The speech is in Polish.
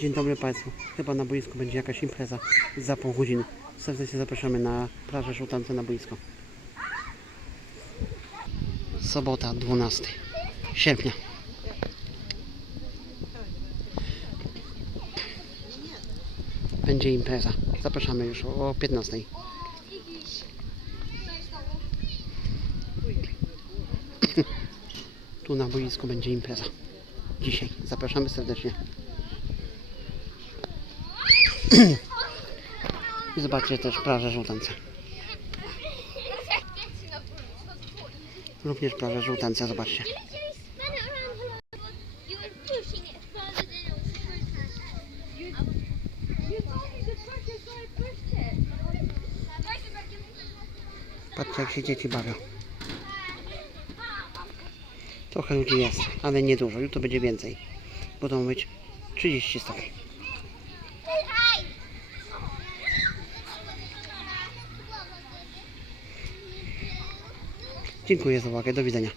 Dzień dobry Państwu. Chyba na boisku będzie jakaś impreza za pół godziny. Serdecznie zapraszamy na plażę Żółtance na boisko. Sobota 12 sierpnia. Będzie impreza. Zapraszamy już o 15. Tu na boisku będzie impreza. Dzisiaj. Zapraszamy serdecznie. I zobaczcie też plażę Żółtance. Również plażę Żółtance, zobaczcie. Patrzcie jak się dzieci bawią. Trochę ludzi jest, ale nie dużo. Jutro będzie więcej. Będą być 30 stopni. Dziękuję za uwagę. Do widzenia.